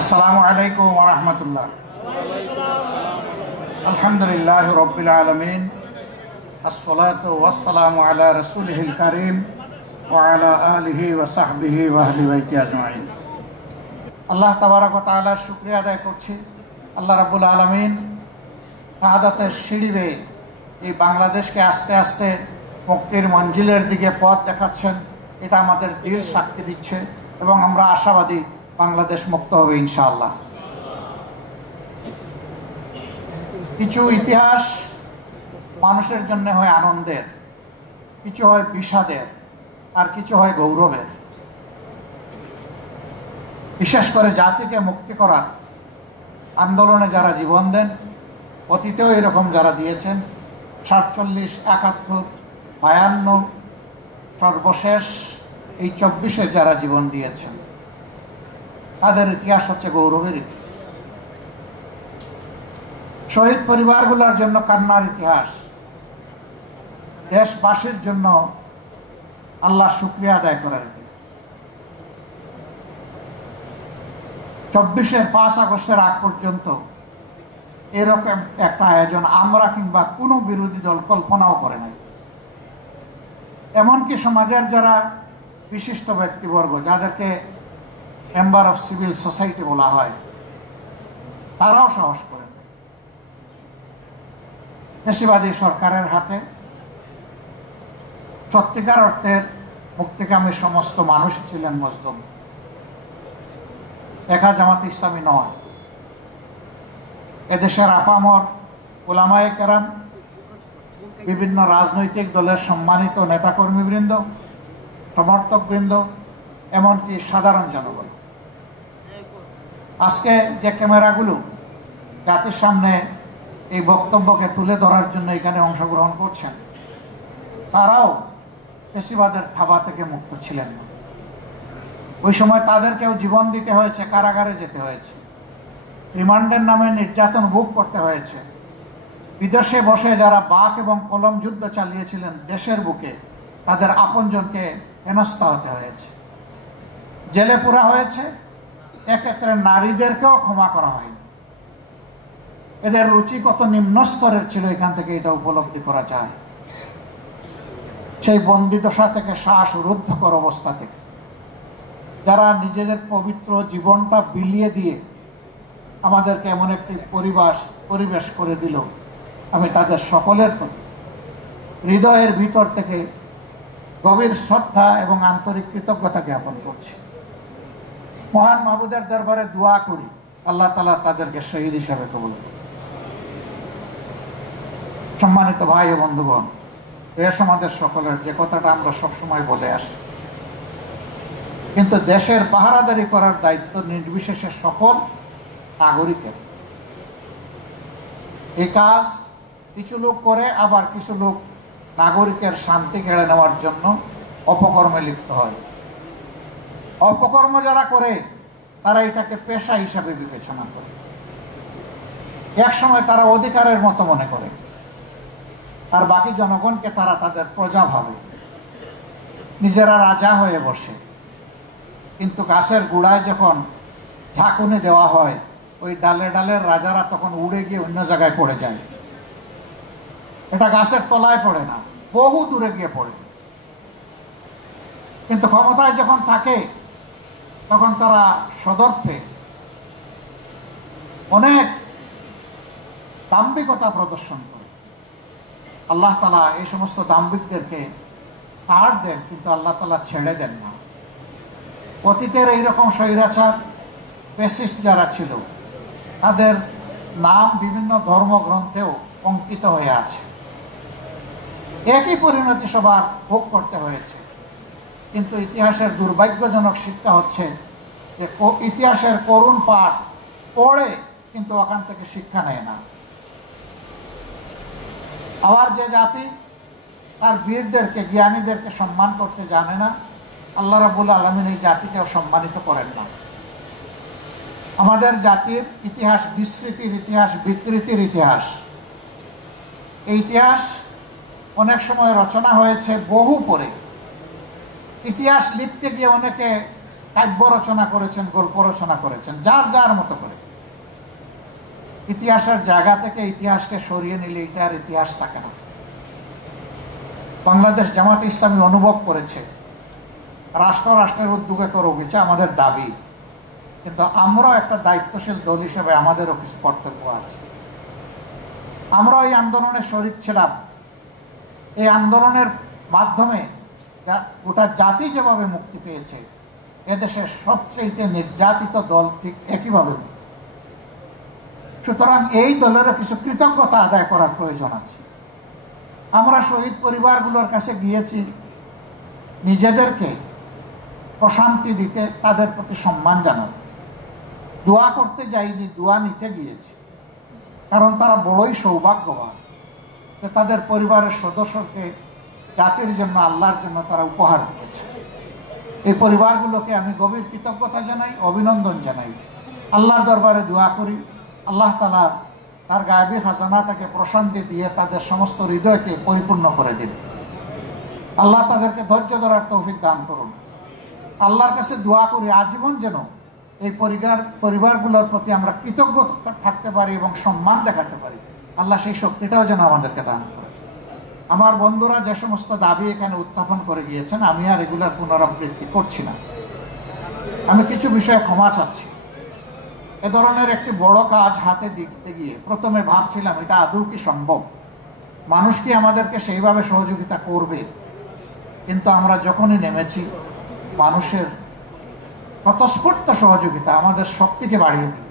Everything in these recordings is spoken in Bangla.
আসসালামু আলাইকুম ওয়া রাহমাতুল্লাহ। আলহামদুলিল্লাহি রাব্বিল আলামিন, আসসালাতু ওয়াসসালামু আলা রাসূলিহিল কারীম ওয়া আলা আলিহি ওয়া সাহবিহি ওয়া আহলি বাইতি আজমাইন। আল্লাহ তাবারক ওয়া তাআলার শুকরিয়া আদায় করছি। আল্লাহ রাব্বুল আলামিন শাহাদাতের সিঁড়ি বেয়ে এই বাংলাদেশকে আস্তে আস্তে মুক্তির মঞ্জিলের দিকে পথ দেখাচ্ছেন, এটা আমাদের দিল সাক্ষী দিচ্ছে এবং আমরা আশাবাদী বাংলাদেশ মুক্ত হবে ইনশাআল্লাহ। কিছু ইতিহাস মানুষের জন্য হয় আনন্দের, কিছু হয় বিষাদের, আর কিছু হয় গৌরবের। বিশেষ করে জাতিকে মুক্তি করার আন্দোলনে যারা জীবন দেন, অতীতেও এরকম যারা দিয়েছেন, 47, 71, 52, সর্বশেষ এই 24-এ যারা জীবন দিয়েছেন, তাদের ইতিহাস হচ্ছে গৌরবের ইতিহাস। শহীদ পরিবারগুলোর জন্য কান্নার ইতিহাস, দেশবাসীর জন্য আল্লাহ শুকরিয়া আদায় করার ইতিহাস। 24-এর 5 আগস্টের আগ পর্যন্ত এরকম একটা আয়োজন আমরা কিংবা কোনো বিরোধী দল কল্পনাও করে নাই। এমনকি সমাজের যারা বিশিষ্ট ব্যক্তিবর্গ, যাদেরকে মেম্বার অফ সিভিল সোসাইটি বলা হয়, তারাও সাহস করেন। দেশিবাদী সরকারের হাতে সত্যিকার অর্থের মুক্তিকামী সমস্ত মানুষই ছিলেন মজলুম, একা জামাত ইসলামী নয়। এদেশের আপামর ওলামায়ে কেরাম, বিভিন্ন রাজনৈতিক দলের সম্মানিত নেতাকর্মীবৃন্দ, সমর্থকবৃন্দ, এমনকি সাধারণ জনগণ। আজকে যে ক্যামেরাগুলো জাতির সামনে এই বক্তব্যকে তুলে ধরার জন্য এখানে অংশগ্রহণ করছেন, তারাও পেশিবাদের থাবা থেকে মুক্ত ছিলেন না। ওই সময় তাদেরকেও জীবন দিতে হয়েছে, কারাগারে যেতে হয়েছে, রিমান্ডের নামে নির্যাতন ভোগ করতে হয়েছে। বিদেশে বসে যারা বাক এবং কলম যুদ্ধ চালিয়েছিলেন দেশের বুকে, তাদের আপনজনকে হেনস্থা হতে হয়েছে, জেলে পুরা হয়েছে। এক্ষেত্রে নারীদেরকেও ক্ষমা করা হয়নি। এদের রুচি কত নিম্ন স্তরের ছিল, এখান থেকে এটা উপলব্ধি করা যায়। সেই বন্দিদশা থেকে, শ্বাসরুদ্ধকর অবস্থা থেকে যারা নিজেদের পবিত্র জীবনটা বিলিয়ে দিয়ে আমাদেরকে এমন একটি পরিবেশ করে দিল, আমি তাদের সকলের প্রতি হৃদয়ের ভিতর থেকে গভীর শ্রদ্ধা এবং আন্তরিক কৃতজ্ঞতা জ্ঞাপন করছি। মহান মাহবুদের দরবারে দোয়া করি, আল্লাহ তাআলা তাদেরকে শহীদ হিসাবে কবুল করুন। সম্মানিত ভাই ও বন্ধুগণ, দেশ আমাদের সকলের, যে কথাটা আমরা সবসময় বলে আসি, কিন্তু দেশের পাহারাদারি করার দায়িত্ব নির্বিশেষে সকল নাগরিকের। এই কাজ কিছু লোক করে, আবার কিছু লোক নাগরিকের শান্তি কেড়ে নেওয়ার জন্য অপকর্মে লিপ্ত হয়। অপকর্ম যারা করে তারা এটাকে পেশা হিসাবে বিবেচনা করে, একসময় তারা অধিকারের মতো মনে করে, আর বাকি জনগণকে তারা তাদের প্রজা ভাবে, নিজেরা রাজা হয়ে বসে। কিন্তু গাছের গোড়ায় যখন ঝাঁকুনি দেওয়া হয়, ওই ডালে ডালের রাজারা তখন উড়ে গিয়ে অন্য জায়গায় পড়ে যায়। এটা গাছের তলায় পড়ে না, বহু দূরে গিয়ে পড়ে। কিন্তু ক্ষমতায় যখন থাকে তখন তারা সদর্পে অনেক দাম্ভিকতা প্রদর্শন করে। আল্লাহ তাআলা এই সমস্ত দাম্ভিকদেরকে ছাড় দেন, কিন্তু আল্লাহ তাআলা ছেড়ে দেন না। অতীতের এইরকম স্বৈরাচার ফ্যাসিস্ট যারা ছিল, তাদের নাম বিভিন্ন ধর্মগ্রন্থেও অঙ্কিত হয়ে আছে। একই পরিণতি সবার ভোগ করতে হয়েছে। কিন্তু ইতিহাসের দুর্ভাগ্যজনক শিক্ষা হচ্ছে যে ইতিহাসের করুণ পাঠ পড়ে কিন্তু ওখান থেকে শিক্ষা নেয় না। আবার যে জাতি তার বীরদেরকে, জ্ঞানীদেরকে সম্মান করতে জানে না, আল্লাহ রাব্বুল আলামিন এই জাতিকেও সম্মানিত করেন না। আমাদের জাতির ইতিহাস বিস্মৃতির ইতিহাস, বিকৃতির ইতিহাস। এই ইতিহাস অনেক সময় রচনা হয়েছে বহু পরে। ইতিহাস লিখতে গিয়ে অনেকে কাব্য রচনা করেছেন, গল্প রচনা করেছেন, যার যার মতো করে। ইতিহাসের জায়গা থেকে ইতিহাসকে সরিয়ে নিলে এটা আর ইতিহাস থাকে না। বাংলাদেশ জামাতে ইসলামী অনুভব করেছে রাষ্ট্রের উদ্যোগে করে গেছে আমাদের দাবি, কিন্তু আমরাও একটা দায়িত্বশীল দল হিসেবে আমাদেরও কিছু কর্তব্য আছে। আমরা এই আন্দোলনে শরিক ছিলাম। এই আন্দোলনের মাধ্যমে গোটা জাতি যেভাবে মুক্তি পেয়েছে, এদেশের সবচেয়ে নির্যাতিত দল ঠিক একইভাবে। সুতরাং এই দলেরও কিছু কৃতজ্ঞতা আদায় করার প্রয়োজন আছে। আমরা শহীদ পরিবারগুলোর কাছে গিয়েছি নিজেদেরকে প্রশান্তি দিতে, তাদের প্রতি সম্মান জানাতে। দোয়া করতে যাইনি, দোয়া নিতে গিয়েছি, কারণ তারা বড়ই সৌভাগ্যবান যে তাদের পরিবারের সদস্যকে জাতির জন্য, আল্লাহর জন্য তারা উপহার দিয়েছে। এই পরিবারগুলোকে আমি গভীর কৃতজ্ঞতা জানাই, অভিনন্দন জানাই। আল্লাহর দরবারে দোয়া করি আল্লাহ তাআলা তার গায়বী খাজানা থেকে প্রশান্তি দিয়ে তাদের সমস্ত হৃদয়কে পরিপূর্ণ করে দিন। আল্লাহ তাদেরকে ধৈর্য ধরার তৌফিক দান করুন। আল্লাহর কাছে দোয়া করি আজীবন যেন এই পরিবারগুলোর প্রতি আমরা কৃতজ্ঞ থাকতে পারি এবং সম্মান দেখাতে পারি। আল্লাহ সেই শক্তিটাও যেন আমাদেরকে দান করে। আমার বন্ধুরা যে সমস্ত দাবি এখানে উত্থাপন করে গিয়েছেন, আমি আর এগুলার পুনরাবৃত্তি করছি না। আমি কিছু বিষয়ে ক্ষমা চাচ্ছি। এ ধরনের একটি বড় কাজ হাতে দিতে গিয়ে প্রথমে ভাবছিলাম এটা আদৌ কি সম্ভব, মানুষ কি আমাদেরকে সেইভাবে সহযোগিতা করবে। কিন্তু আমরা যখনই নেমেছি, মানুষের স্বতঃস্ফূর্ত সহযোগিতা আমাদের শক্তিকে বাড়িয়ে দিই।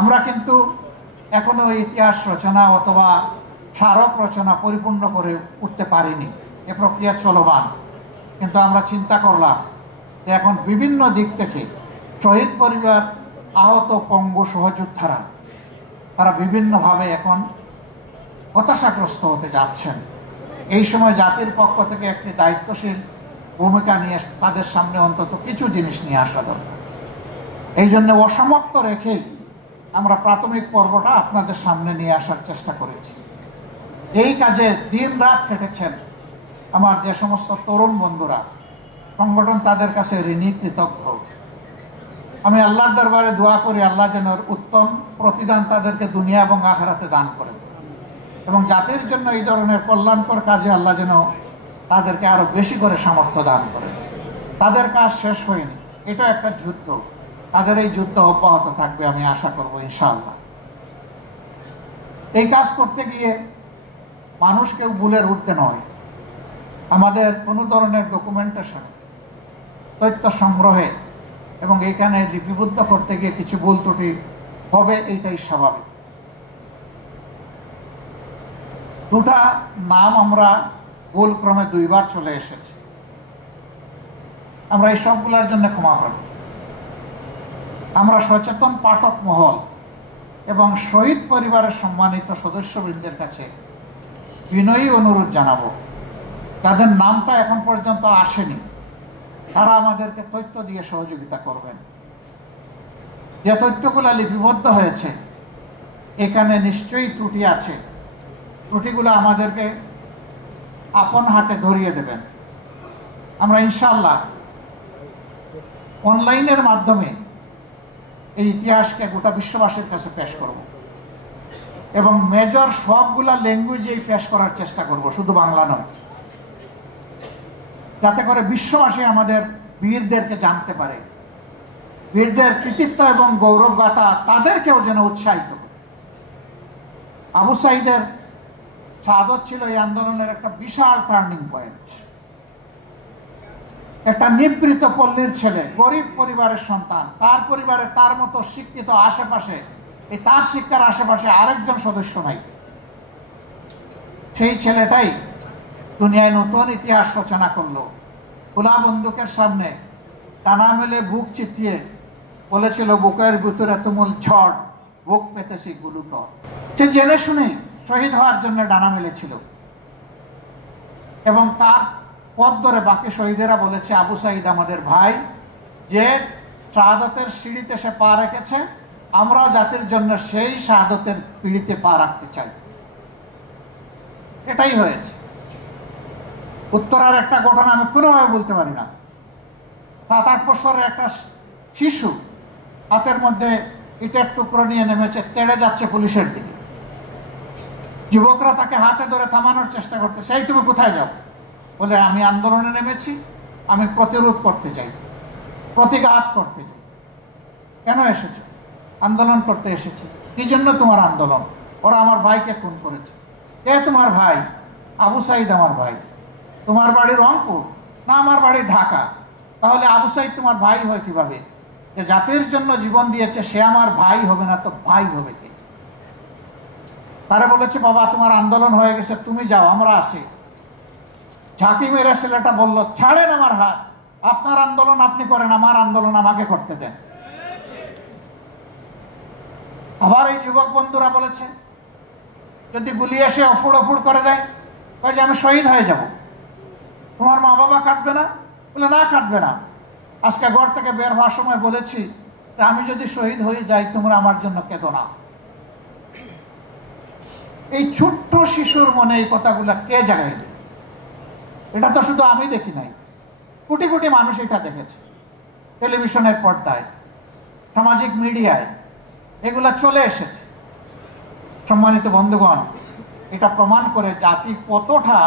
আমরা কিন্তু এখনো ইতিহাস রচনা অথবা স্মারক রচনা পরিপূর্ণ করে উঠতে পারিনি, এ প্রক্রিয়া চলমান। কিন্তু আমরা চিন্তা করলাম যে এখন বিভিন্ন দিক থেকে শহীদ পরিবার, আহত, পঙ্গু সহযোদ্ধারা তারা বিভিন্নভাবে এখন হতাশাগ্রস্ত হতে যাচ্ছেন। এই সময় জাতির পক্ষ থেকে একটি দায়িত্বশীল ভূমিকা নিয়ে তাদের সামনে অন্তত কিছু জিনিস নিয়ে আসা দরকার। এই জন্য অসমাপ্ত রেখেই আমরা প্রাথমিক পর্বটা আপনাদের সামনে নিয়ে আসার চেষ্টা করেছি। এই কাজে দিন রাত কেটেছেন আমার যে সমস্ত তরুণ বন্ধুরা, সংগঠন তাদের কাছে ঋণী, কৃতজ্ঞ। আমি আল্লাহর দরবারে দোয়া করি আল্লাহ যেন উত্তম প্রতিদান তাদেরকে দুনিয়া এবং আখিরাতে দান করেন, এবং জাতির জন্য এই ধরনের কল্যাণকর কাজে আল্লাহ যেন তাদেরকে আরো বেশি করে সামর্থ্য দান করেন। তাদের কাজ শেষ হয়নি, এটা একটা যুদ্ধ। তাদের এই যুদ্ধ অব্যাহত থাকবে, আমি আশা করব ইনশাআল্লাহ। এই কাজ করতে গিয়ে মানুষকেও ভুলের ঊর্ধ্বে নয়। আমাদের কোনো ধরনের ডকুমেন্টেশন, তথ্য সংগ্রহে এবং এখানে লিপিবদ্ধ করতে গিয়ে কিছু ভুল ত্রুটি হবে, এইটাই স্বাভাবিক। দুটা নাম আমরা ভুল ক্রমে 2 বার চলে এসেছে, আমরা এই সবগুলোর জন্য ক্ষমা প্রার্থী। আমরা সচেতন পাঠক মহল এবং শহীদ পরিবারের সম্মানিত সদস্যবৃন্দের কাছে বিনয়ী অনুরোধ জানাবো, যাদের নামটা এখন পর্যন্ত আসেনি, তারা আমাদেরকে তথ্য দিয়ে সহযোগিতা করবেন। যে তথ্যগুলো লিপিবদ্ধ হয়েছে এখানে নিশ্চয়ই ত্রুটি আছে, ত্রুটিগুলো আমাদেরকে আপন হাতে ধরিয়ে দেবেন। আমরা ইনশাআল্লাহ অনলাইনের মাধ্যমে এই ইতিহাসকে গোটা বিশ্ববাসীর কাছে পেশ করব এবং মেজর সবগুলা ল্যাঙ্গুয়েজেই পেশ করার চেষ্টা করব, শুধু বাংলা নয়, যাতে করে বিশ্ববাসী আমাদের বীরদেরকে জানতে পারে, বীরদের কৃতিত্ব এবং গৌরবগাথা তাদেরকেও যেন উৎসাহিত করে। আবু সাঈদের শাহাদত ছিল এই আন্দোলনের একটা বিশাল টার্নিং পয়েন্ট। একটা নিবৃত পল্লীর ছেলে, গরিব পরিবারের সন্তান, তার পরিবারে তার মতো শিক্ষিত আশেপাশে, এই তার শিক্ষার আশেপাশে আরেকজন সদস্য নাই। সেই ছেলেটাই দুনিয়ায় নতুন ইতিহাস রচনা করলো। খোলা বন্দুকের সামনে টানা মেলে বুক চিতিয়ে বলেছিল, বুকের ভিতরে তুমুল ঝড়, বুক পেতেছি গুলুকর। সে জেনে শুনে শহীদ হওয়ার জন্য ডানা মেলেছিল এবং তার পথ ধরে বাকি শহীদেরা বলেছে, আবু সাঈদ আমাদের ভাই, যে শাহাদতের সিঁড়িতে সে পা রেখেছে, আমরাও জাতির জন্য সেই শাহাদতের পিঁড়িতে পা রাখতে চাই। এটাই হয়েছে। উত্তরার একটা ঘটনা আমি কোনোভাবে বলতে পারি না। 7-8 বছরের একটা শিশু হাতের মধ্যে ইটের টুকরো নিয়ে নেমেছে, তেড়ে যাচ্ছে পুলিশের দিকে। যুবকরা তাকে হাতে ধরে থামানোর চেষ্টা করতেছে, এই তুমি কোথায় যাও? বলে আমি আন্দোলনে নেমেছি, আমি প্রতিরোধ করতে চাই, প্রতিঘাত করতে চাই। কেন এসেছো? আন্দোলন করতে এসেছি। কি জন্য তোমার আন্দোলন? ওরা আমার ভাইকে খুন করেছে। কে তোমার ভাই? আবু সাইদ আমার ভাই। তোমার বাড়ি রংপুর? না, আমার বাড়ি ঢাকা। তাহলে আবু সাইদ তোমার ভাই হয় কিভাবে? যে জাতির জন্য জীবন দিয়েছে সে আমার ভাই হবে না তো ভাই হবে কে? তারা বলেছে বাবা তোমার আন্দোলন হয়ে গেছে, তুমি যাও, আমরা আসি। ঝাঁকি মেরে ছেলেটা বলল, ছাড়েন আমার হাত, আপনার আন্দোলন আপনি করেন, আমার আন্দোলন আমাকে করতে দেন। আবার এই যুবক বন্ধুরা বলেছে যদি গুলি এসে অফুড় অফুড় করে দেয়, যে আমি শহীদ হয়ে যাব, তোমার মা বাবা কাঁদবে না? বলে না, কাঁদবে না। আজকে ঘর থেকে বের হওয়ার সময় বলেছি আমি যদি শহীদ হয়ে যাই তোমরা আমার জন্য কেঁদো না। এই ছোট্ট শিশুর মনে এই কথাগুলো কে জাগাই দেয়? এটা তো শুধু আমি দেখি নাই, কোটি কোটি মানুষ এটা দেখেছে। টেলিভিশনের পর্দায়, সামাজিক মিডিয়ায় এগুলা চলে এসেছে। সম্মানিত বন্ধুগণ, এটা প্রমাণ করে জাতি কতটা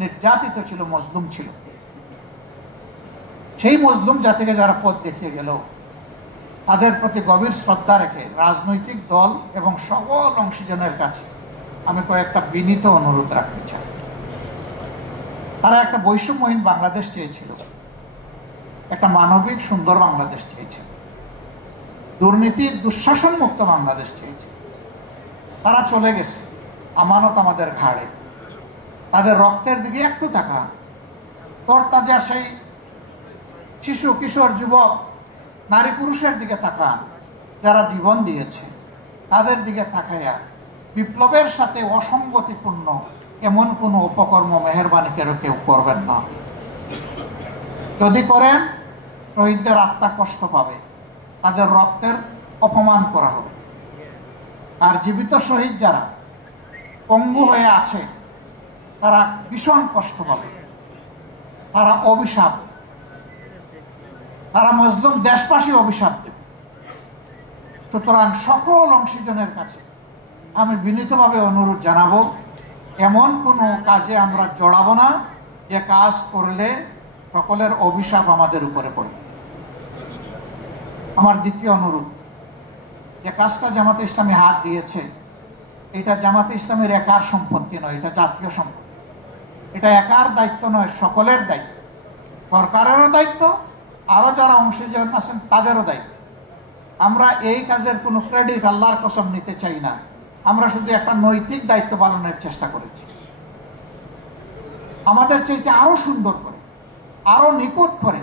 নির্যাতিত ছিল, মজলুম ছিল। সেই মজলুম জাতিকে যারা পথ দেখিয়ে গেল তাদের প্রতি গভীর শ্রদ্ধা রেখে রাজনৈতিক দল এবং সকল অংশীজনের কাছে আমি কয়েকটা বিনীত অনুরোধ রাখতে চাই। তারা একটা বৈষম্যহীন বাংলাদেশ চেয়েছিল, একটা মানবিক সুন্দর বাংলাদেশ চেয়েছিল, দুর্নীতির দুঃশাসন মুক্ত বাংলাদেশ চেয়েছিল। তারা চলে গেছে, আমানত আমাদের ঘাড়ে। তাদের রক্তের দিকে একটু তাকান, তরতাজা সেই শিশু কিশোর যুবক নারী পুরুষের দিকে তাকান যারা জীবন দিয়েছে, তাদের দিকে তাকাইয়া বিপ্লবের সাথে অসঙ্গতিপূর্ণ এমন কোনো উপকর্ম মেহেরবানি কেউ করবেন না। যদি করেন শহীদদের আত্মা কষ্ট পাবে, তাদের রক্তের অপমান করা হবে। আর জীবিত শহীদ যারা পঙ্গু হয়ে আছে তারা ভীষণ কষ্ট পাবে, তারা অভিশাপ, তারা মজলুম দেশবাসী অভিশাপ দেবে। সুতরাং সকল অংশীজনের কাছে আমি বিনীতভাবে অনুরোধ জানাবো, এমন কোনো কাজে আমরা জড়াবো না যে কাজ করলে সকলের অভিশাপ আমাদের উপরে পড়ে। আমার দ্বিতীয় অনুরোধ, যে কাজটা জামাতে ইসলামী হাত দিয়েছে এটা জামাতে ইসলামের একার সম্পত্তি নয়, এটা জাতীয় সম্পত্তি। এটা একার দায়িত্ব নয়, সকলের দায়িত্ব, সরকারেরও দায়িত্ব, আরো যারা অংশীজন আছেন তাদেরও দায়িত্ব। আমরা এই কাজের কোনো ক্রেডিট আল্লাহর কসম নিতে চাই না, আমরা শুধু একটা নৈতিক দায়িত্ব পালনের চেষ্টা করেছি। আমাদের চাইতে আরো সুন্দর করে, আরো নিখুঁত করে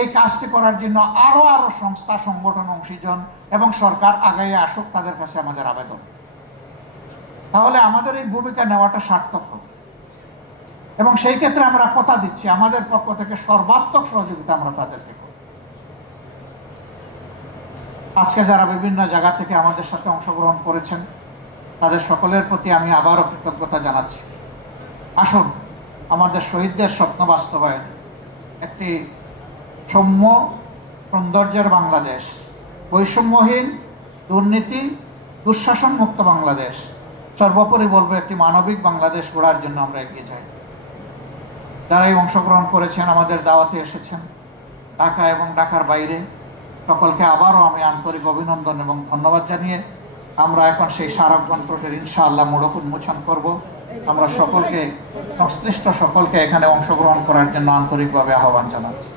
এই কাজটি করার জন্য আরো আরো সংস্থা, সংগঠন, অংশীজন এবং সরকার আগাইয়ে আসুক, তাদের কাছে আমাদের আবেদন। তাহলে আমাদের এই ভূমিকা নেওয়াটা সার্থক হবে। এবং সেই ক্ষেত্রে আমরা কথা দিচ্ছি আমাদের পক্ষ থেকে সর্বাত্মক সহযোগিতা আমরা তাদেরকে করব। আজকে যারা বিভিন্ন জায়গা থেকে আমাদের সাথে অংশগ্রহণ করেছেন তাদের সকলের প্রতি আমি আবারও কৃতজ্ঞতা জানাচ্ছি। আসুন আমাদের শহীদদের স্বপ্ন বাস্তবায়ন, একটি সৌম্য সৌন্দর্যের বাংলাদেশ, বৈষম্যহীন, দুর্নীতি দুঃশাসন মুক্ত বাংলাদেশ, সর্বোপরি বলবো একটি মানবিক বাংলাদেশ গড়ার জন্য আমরা এগিয়ে যাই। যারাই অংশগ্রহণ করেছেন, আমাদের দাওয়াতে এসেছেন, ঢাকা এবং ঢাকার বাইরে, সকলকে আবারও আমি আন্তরিক অভিনন্দন এবং ধন্যবাদ জানিয়ে আমরা এখন সেই স্মারক গ্রন্থটির ইনশাআল্লাহ মোড়ক উন্মোচন করব। আমরা সকলকে, সংশ্লিষ্ট সকলকে এখানে অংশগ্রহণ করার জন্য আন্তরিকভাবে আহ্বান জানাচ্ছি।